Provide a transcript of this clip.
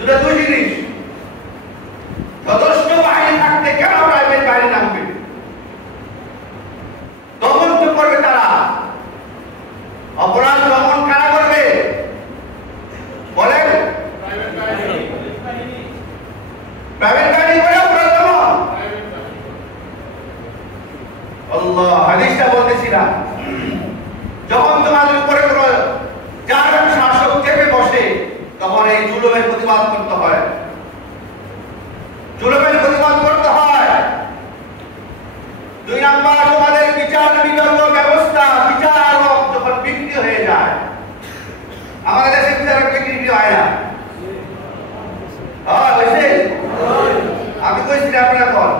দুটো দুই জিনিস। সদস্য বাহিনী থাকতে কেন প্রাইভেট বাহিনী নামবে? দমন তো করবে তারা। অপরাধ দমন কারা করবে বলেন? প্রাইভেট বাহিনী করে অপরাধ দমন। আল্লাহ হাদিসটা বলতেছিলাম, যখন তোমাদের উপরে কোনো জালেম শাসক চেপে বসে তখন এই জুলুমের প্রতিবাদ করতে হয়, জুলুমের প্রতিবাদ করতে হয়। 2 নাম্বার, তোমাদের বিচার বিভাগীয় ব্যবস্থা, বিচারক যখন বিক্রি হয়ে যায়। আমাদের দেশে বিচারক বিক্রি হয় না, হয়েছে? আমি কইছি আপনারা কর